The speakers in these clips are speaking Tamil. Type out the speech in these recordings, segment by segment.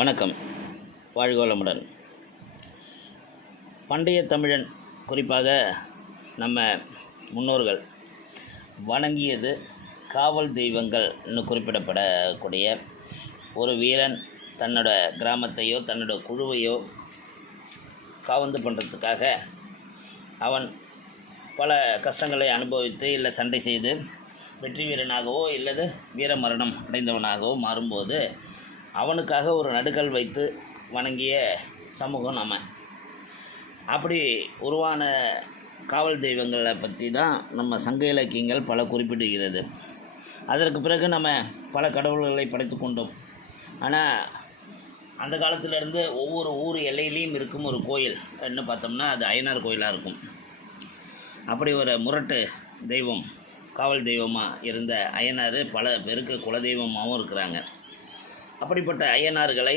வணக்கம். வாழ்கோளமுடன். பண்டைய தமிழன் குறிப்பாக நம்ம முன்னோர்கள் வணங்கியது காவல் தெய்வங்கள்னு குறிப்பிடப்படக்கூடிய ஒரு வீரன் தன்னோட கிராமத்தையோ தன்னோட குழுவையோ காவந்து பண்ணுறதுக்காக அவன் பல கஷ்டங்களை அனுபவித்து இல்லை சண்டை செய்து வெற்றி வீரனாகவோ இல்லது வீர மரணம் அடைந்தவனாகவோ மாறும்போது அவனுக்காக ஒரு நடுக்கல் வைத்து வணங்கிய சமூகம் நம்ம. அப்படி உருவான காவல் தெய்வங்களை பற்றி தான் நம்ம சங்க இலக்கியங்கள் பல குறிப்பிடுகிறது. அதற்கு பிறகு நம்ம பல கடவுள்களை படைத்து கொண்டோம். ஆனால் அந்த காலத்திலேருந்து ஒவ்வொரு ஊர் எல்லையிலையும் இருக்கும் ஒரு கோயில். என்ன பார்த்தோம்னா அது அய்யனார் கோயிலாக இருக்கும். அப்படி ஒரு முரட்டு தெய்வம் காவல் தெய்வமாக இருந்த அய்யனார் பல பேருக்கு குலதெய்வமாகவும் இருக்கிறாங்க. அப்படிப்பட்ட அய்யனார்களை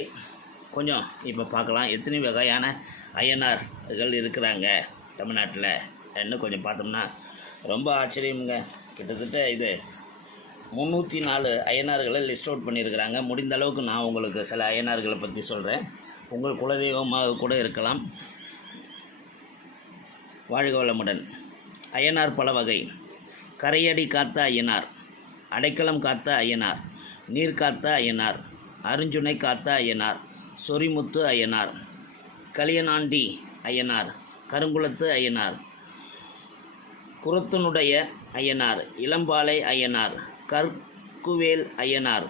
கொஞ்சம் இப்போ பார்க்கலாம். எத்தனை வகையான அய்யனார்கள் இருக்கிறாங்க தமிழ்நாட்டில்? என்ன கொஞ்சம் பார்த்தோம்னா ரொம்ப ஆச்சரியங்க கிட்டத்தட்ட இது முந்நூற்றி நாலு அய்யனார்களை லிஸ்ட் அவுட் பண்ணியிருக்கிறாங்க. முடிந்த அளவுக்கு நான் உங்களுக்கு சில அய்யனார்களை பற்றி சொல்கிறேன் உங்கள் குலதெய்வமாக கூட இருக்கலாம். வாழ்க வளமுடன். அய்யனார் பல வகை. கரையடி காத்த அய்யனார் அடைக்கலம் காத்த அய்யனார் நீர் காத்த அய்யனார் அருஞ்சுனை காத்த அய்யனார் சொரிமுத்து அய்யனார் கலியனாண்டி அய்யனார் கருங்குளத்து ஐயனார் குரத்தனுடைய ஐயனார் இளம்பாலை அய்யனார் கற்குவேல் அய்யனார்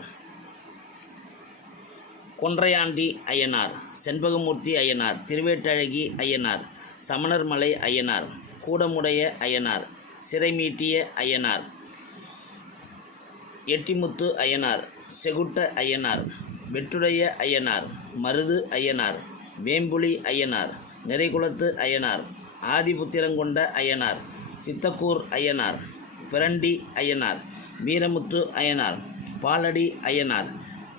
கொன்றையாண்டி ஐயனார் செண்பகமூர்த்தி அய்யனார் திருவேட்டழகி ஐயனார் சமணர்மலை அய்யனார் கூடமுடைய ஐயனார் சிறைமீட்டிய அய்யனார் எட்டிமுத்து அய்யனார் செகுட்ட அய்யனார் வெற்றுடைய ஐயனார் மருது அய்யனார் வேம்புலி ஐயனார் நிறைகுளத்து ஐயனார் ஆதிபுத்திரங்கொண்ட அய்யனார் சித்தக்கூர் அய்யனார் பிரண்டி ஐயனார் வீரமுத்து அய்யனார் பாலடி அய்யனார்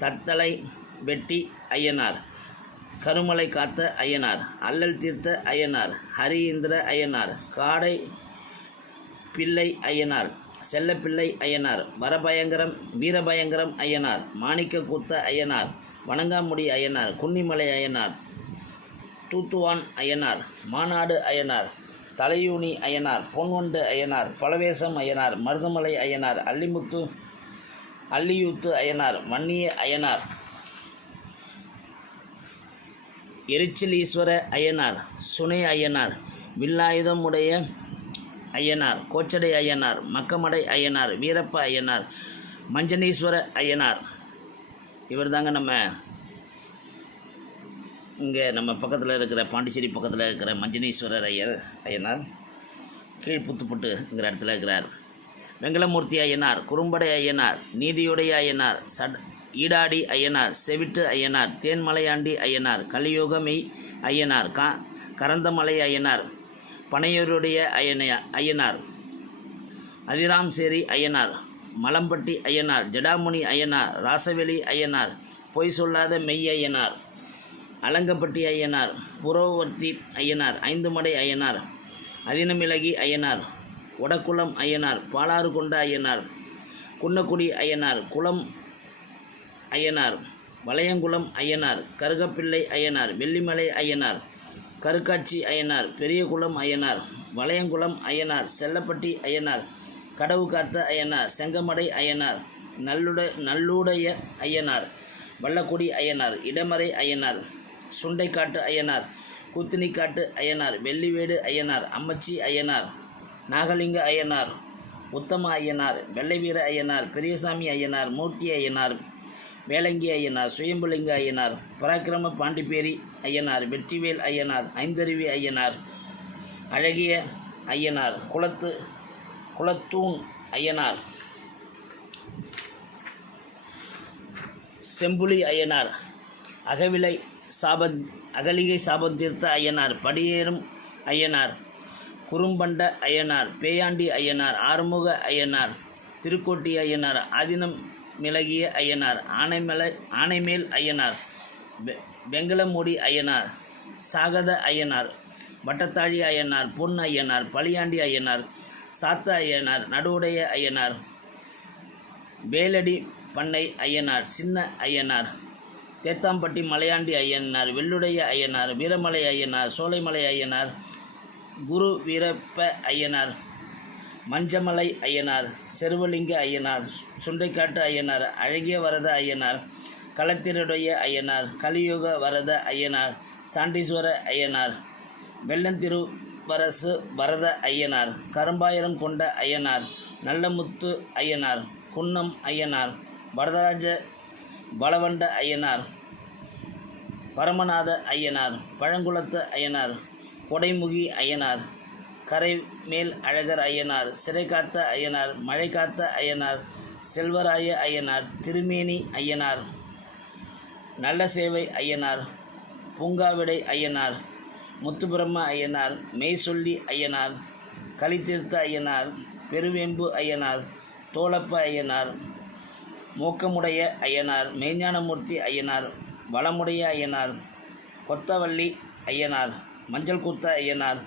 தத்தலை வெட்டி அய்யனார் கருமலை காத்த அய்யனார் அல்லல் தீர்த்த அய்யனார் ஹரிந்திர அய்யனார் காடை பிள்ளை அய்யனார் செல்லப்பிள்ளை அய்யனார் வரபயங்கரம் வீரபயங்கரம் அய்யனார் மாணிக்க கூத்த அய்யனார் வணங்காமுடி அய்யனார் குன்னிமலை அய்யனார் தூத்துவான் அய்யனார் மாநாடு அய்யனார் தலையூனி அய்யனார் பொன்வண்டு அய்யனார் பலவேசம் அய்யனார் மருதமலை அய்யனார் அல்லிமுத்து அள்ளியூத்து அய்யனார் வன்னிய அய்யனார் எரிச்சலீஸ்வர அய்யனார் சுனை அய்யனார் வில்லாயுதம் உடைய அய்யனார் கோச்சடை ஐயனார் மக்கமடை அய்யனார் வீரப்ப ஐயனார் மஞ்சனீஸ்வர அய்யனார் இவர் தாங்க நம்ம இங்கே நம்ம பக்கத்தில் இருக்கிற பாண்டிச்சேரி பக்கத்தில் இருக்கிற மஞ்சனீஸ்வரர் ஐயர் ஐயனார். கீழ்புத்துப்புட்டுங்கிற இடத்துல இருக்கிறார். வெங்கலமூர்த்தி அய்யனார் குறும்படை ஐயனார் நீதியுடைய அய்யனார் சட் ஈடாடி அய்யனார் செவிட்டு ஐயனார் தேன்மலையாண்டி அய்யனார் கலியுகமை அய்யனார் கா கரந்தமலை அய்யனார் பனையூருடைய அய்யனையா அய்யனார் அதிராம்சேரி அய்யனார் மலம்பட்டி அய்யனார் ஜடாமுனி அய்யனார் ராசவெளி அய்யனார் பொய் சொல்லாத மெய் அய்யனார் அலங்கப்பட்டி அய்யனார் புரோவர்த்தி அய்யனார் ஐந்துமடை அய்யனார் அதினமிலகி அய்யனார் வடக்குளம் அய்யனார் பாலாறு கொண்ட அய்யனார் குன்னக்குடி அய்யனார் குளம் அய்யனார் வளையங்குளம் அய்யனார் கருகப்பிள்ளை அய்யனார் வெள்ளிமலை அய்யனார் கருக்காட்சி அய்யனார் பெரியகுளம் அய்யனார் வளையங்குளம் அய்யனார் செல்லப்பட்டி அய்யனார் கடவு காத்த அய்யனார் செங்கமடை அய்யனார் நல்லுட நல்லுடைய அய்யனார் வல்லக்குடி அய்யனார் இடமறை அய்யனார் சுண்டைக்காட்டு அய்யனார் கூத்தினிக்காட்டு அய்யனார் வெள்ளிவேடு அய்யனார் அம்மச்சி அய்யனார் நாகலிங்க அய்யனார் உத்தம அய்யனார் வெள்ளைவீர அய்யனார் பெரியசாமி அய்யனார் மூர்த்தி அய்யனார் வேலங்கி அய்யனார் சுயம்புலிங்க அய்யனார் பராக்கிரம பாண்டிப்பேரி அய்யனார் வெற்றிவேல் அய்யனார் ஐந்தருவி அய்யனார் அழகிய அய்யனார் குளத்து குளத்தூண் ஐயனார் செம்புலி அய்யனார் அகவிலை சாபன் அகலிகை சாபம் தீர்த்த அய்யனார் படியேறும் ஐயனார் குறும்பண்ட அய்யனார் பேயாண்டி ஐயனார் ஆறுமுக அய்யனார் திருக்கோட்டி ஐயனார் ஆதினம் மிளகிய அய்யனார் ஆனைமலை ஆனைமேல் அய்யனார் வெ வெங்கலமூடி அய்யனார் சாகத அய்யனார் வட்டத்தாழி அய்யனார் பொன் அய்யனார் பளியாண்டி அய்யனார் சாத்த அய்யனார் நடுவுடைய அய்யனார் வேலடி பண்ணை அய்யனார் சின்ன அய்யனார் தேத்தாம்பட்டி மலையாண்டி ஐயனார் வெள்ளுடைய ஐயனார் வீரமலை ஐயனார் சோலைமலை ஐயனார் குரு வீரப்ப ஐயனார் மஞ்சமலை ஐயனார் செருவலிங்க ஐயனார் சுண்டைக்காட்டு ஐயனார் அழகிய வரத ஐயனார் களத்திருடைய ஐயனார் கலியுக வரத ஐயனார் சாண்டீஸ்வர ஐயனார் வெள்ளந்திருவரசு வரத ஐயனார் கரும்பாயிரம் கொண்ட ஐயனார் நல்லமுத்து ஐயனார் குன்னம் ஐயனார் வரதராஜ பலவண்ட ஐயனார் பரமநாத ஐயனார் பழங்குளத்து ஐயனார் கொடைமுகி ஐயனார் கரை மேல் அழகர் ஐயனார் சிறை காத்த ஐயனார் மழை காத்த ஐயனார் செல்வராய ஐயனார் திருமேனி ஐயனார் நல்ல சேவை ஐயனார் பூங்காவிடை ஐயனார் முத்துபிரம்ம ஐயனார் மெய்சொல்லி ஐயனார் கலித்தீர்த்த ஐயனார் பெருவேம்பு ஐயனார் தோளப்ப ஐயனார் மூக்கமுடைய ஐயனார் மெய்ஞானமூர்த்தி ஐயனார் வளமுடைய ஐயனார் கொத்தவள்ளி ஐயனார் மஞ்சள் கூத்த ஐயனார்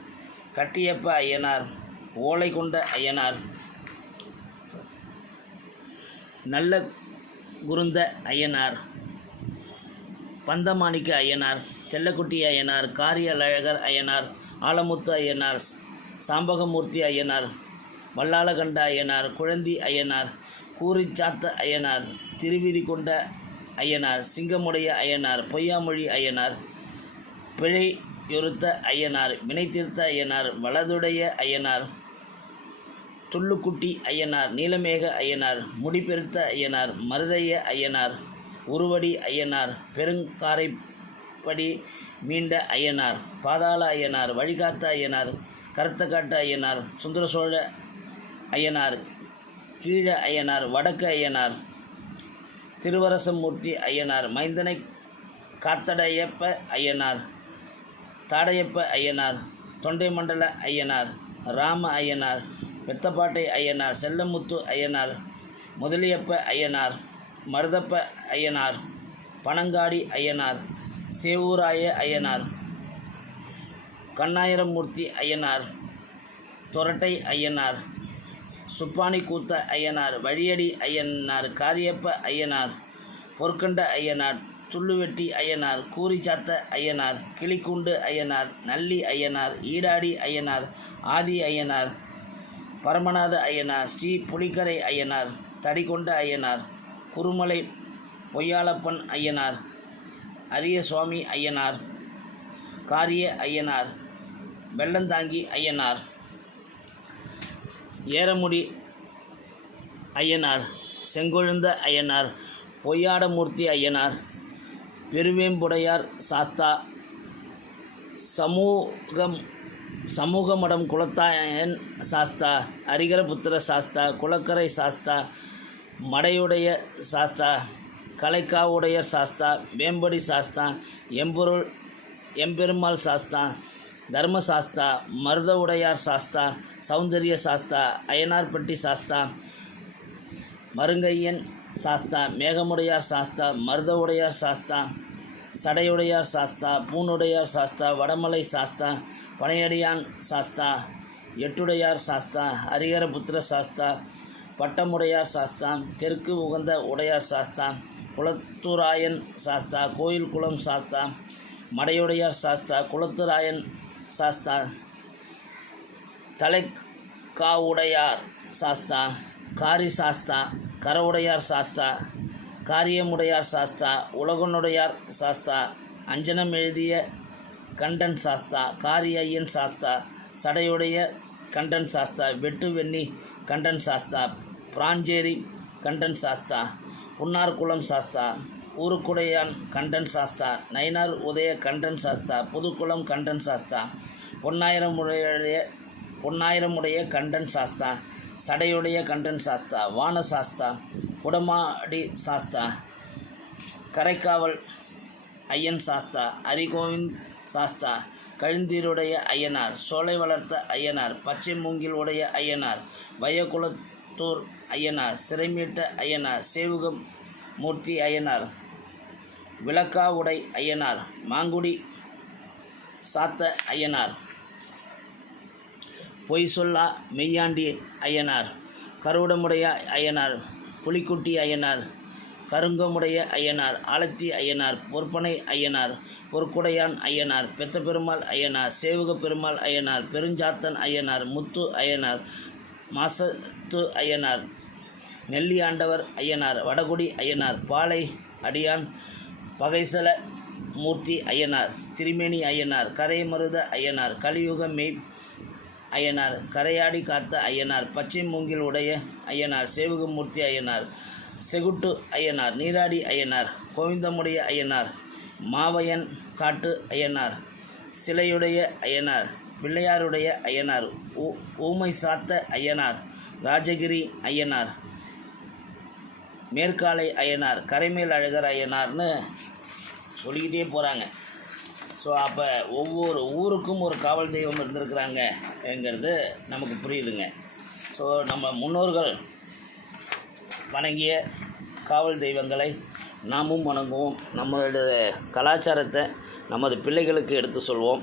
கட்டியப்ப ஐயனார் ஓலை கொண்ட ஐயனார். நல்ல குருந்த ஐயனார். பந்தமாணிக்க ஐயனார் செல்லக்குட்டி ஐயனார் காரியலழகர் ஐயனார் ஆலமுத்து ஐயனார் சாம்பகமூர்த்தி ஐயனார் வல்லாளகண்ட ஐயனார் குழந்தி ஐயனார் கூரிச்சாத்த ஐயனார் திருவிதி கொண்ட ஐயனார் சிங்கமுடைய ஐயனார் பொய்யாமொழி ஐயனார் பிழையொருத்த ஐயனார் வினைத்தீர்த்த ஐயனார் வலதுடைய ஐயனார் துள்ளுக்குட்டி ஐயனார் நீலமேக ஐயனார் முடிபெருத்த ஐயனார் மருதைய ஐயனார் உருவடி ஐயனார் பெருங்காரைப்படி மீண்ட ஐயனார் பாதாள ஐயனார் வழிகாத்த ஐயனார் கருத்தக்காட்டு ஐயனார் சுந்தர சோழ ஐயனார் கீழ ஐயனார் வடக்கு ஐயனார் திருவரசமூர்த்தி ஐயனார் மைந்தனை காத்தடையப்ப ஐயனார் தாடையப்ப ஐயனார் தொண்டை மண்டல ஐயனார் ராம ஐயனார் பெத்தப்பாட்டை ஐயனார் செல்லமுத்து ஐயனார் முதலியப்ப ஐயனார் மருதப்ப ஐயனார் பனங்காடி ஐயனார் சேவூராய ஐயனார் கண்ணாயிரமூர்த்தி ஐயனார் தொரட்டை ஐயனார் சுப்பானி கூத்த ஐயனார் வழியடி ஐயனார் காரியப்ப ஐயனார் பொற்கண்ட ஐயனார் துள்ளுவெட்டி ஐயனார் கூரிச்சாத்த ஐயனார் கிளிக்குண்டு ஐயனார் நல்லி ஐயனார் ஈடாடி ஐயனார் ஆதி ஐயனார் பரமநாத ஐயனார் ஸ்ரீ புலிக்கரை ஐயனார் தடிகொண்ட ஐயனார் குருமலை பொய்யாளப்பன் ஐயனார் அரிய சுவாமி ஐயனார் காரிய ஐயனார் வெள்ளந்தாங்கி ஐயனார் ஏரமுடி ஐயனார் செங்கொழுந்த ஐயனார் பொய்யாடமூர்த்தி ஐயனார் பெருவேம்புடையார் சாஸ்தா. சமூகம் சமூகமடம் குலத்தாயன் சாஸ்தா. அரிகரபுத்திர சாஸ்தா குளக்கரை சாஸ்தா மடையுடைய சாஸ்தா கலைக்காவுடைய சாஸ்தா வேம்படி சாஸ்தா எம்பொருள் எம்பெருமாள் சாஸ்தா தர்மசாஸ்தா மருத உடையார் சாஸ்தா சௌந்தரிய சாஸ்தா அயனார்பட்டி சாஸ்தா மருங்கையன் சாஸ்தா மேகமுடையார் சாஸ்தா மருதவுடையார் சாஸ்தா சடையுடையார் சாஸ்தா பூனுடையார் சாஸ்தா வடமலை சாஸ்தா பனையடியான் சாஸ்தா எட்டுடையார் சாஸ்தா ஹரிகரபுத்திர சாஸ்தா பட்டமுடையார் சாஸ்தா தெற்கு உகந்த உடையார் சாஸ்தா குளத்துராயன் சாஸ்தா கோயில் குளம் சாஸ்தா மடையுடையார் சாஸ்தா குளத்துராயன் சாஸ்தா தலைக்காவுடையார் சாஸ்தா காரி சாஸ்தா கரவுடையார் சாஸ்தா காரியமுடையார் சாஸ்தா உலகனுடையார் சாஸ்தா அஞ்சனம் எழுதிய கண்டன் சாஸ்தா காரி ஐயன் சாஸ்தா சடையுடைய கண்டன் சாஸ்தா வெட்டு வெண்ணி கண்டன் சாஸ்தா பிராஞ்சேரி கண்டன் சாஸ்தா புன்னார்குளம் சாஸ்தா ஊருக்குடையான் கண்டன் சாஸ்தா நயினார் உதய கண்டன் சாஸ்தா புதுக்குளம் கண்டன் சாஸ்தா பொன்னாயிரமுடைய பொன்னாயிரமுடைய கண்டன் சாஸ்தா சடையுடைய கண்டன் சாஸ்தா வான சாஸ்தா குடமாடி சாஸ்தா கரைக்காவல் ஐயன் சாஸ்தா அரிகோவிந்த் சாஸ்தா கழுந்தீருடைய ஐயனார் சோலை வளர்த்த ஐயனார் பச்சை மூங்கில் உடைய ஐயனார் வயகுலத்தூர் ஐயனார் சிறைமீட்ட ஐயனார் சேவுகம் மூர்த்தி ஐயனார் விளக்காவுடை ஐயனார் மாங்குடி சாத்த ஐயனார் பொய் சொல்லா மெய்யாண்டி ஐயனார் கருவுடமுடைய ஐயனார் புலிக்குட்டி ஐயனார் கருங்கமுடைய ஐயனார் ஆலத்தி ஐயனார் பொற்பனை ஐயனார் பொற்குடையான் ஐயனார் பெத்த பெருமாள் ஐயனார் சேவக பெருமாள் ஐயனார் பெருஞ்சாத்தன் ஐயனார் முத்து ஐயனார் மாசத்து ஐயனார் நெல்லியாண்டவர் ஐயனார் வடகுடி ஐயனார் பாலை அடியான் பகைசல மூர்த்தி ஐயனார் திருமேனி ஐயனார் கரைமருத ஐயனார் கலியுக மெய் ஐயனார். கரையாடி காத்த ஐயனார். பச்சை மூங்கில் உடைய ஐயனார். சேவகமூர்த்தி ஐயனார். செகுட்டு ஐயனார். நீராடி ஐயனார். கோவிந்தமுடைய ஐயனார். மாவையன் காட்டு ஐயனார். சிலையுடைய ஐயனார். பிள்ளையாருடைய ஐயனார். ஊ ஊமை சாத்த ஐயனார். ராஜகிரி ஐயனார். மேற்காலை ஐயனார். கரைமேல் அழகர் ஐயனார்னு சொல்லிக்கிட்டே போகிறாங்க ஸோ அப்போ ஒவ்வொரு ஊருக்கும் ஒரு காவல் தெய்வம் இருந்திருக்கிறாங்கங்கிறது நமக்கு புரியுதுங்க. ஸோ நம்ம முன்னோர்கள் வணங்கிய காவல் தெய்வங்களை நாமும் வணங்குவோம். நம்மளோட கலாச்சாரத்தை நமது பிள்ளைகளுக்கு எடுத்து சொல்வோம்.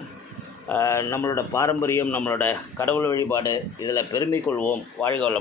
நம்மளோட பாரம்பரியம் நம்மளோட கடவுள் வழிபாடு இதில் பெருமை கொள்வோம். வாழ்க வளம்